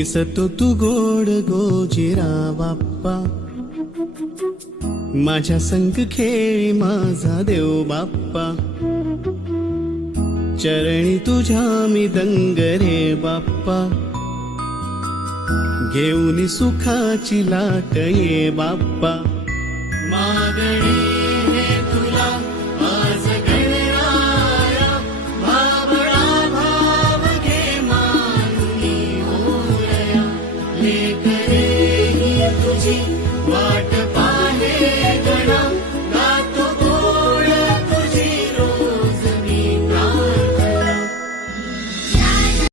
दिसतो तू गोड गोजिरा बाप्पा, माझ्या संग खेळी माझा देव बाप्पा, चरणी तुझ्या मी दंग रे बाप्पा, घेऊन सुखाची लाट ये बाप्पा, मागणी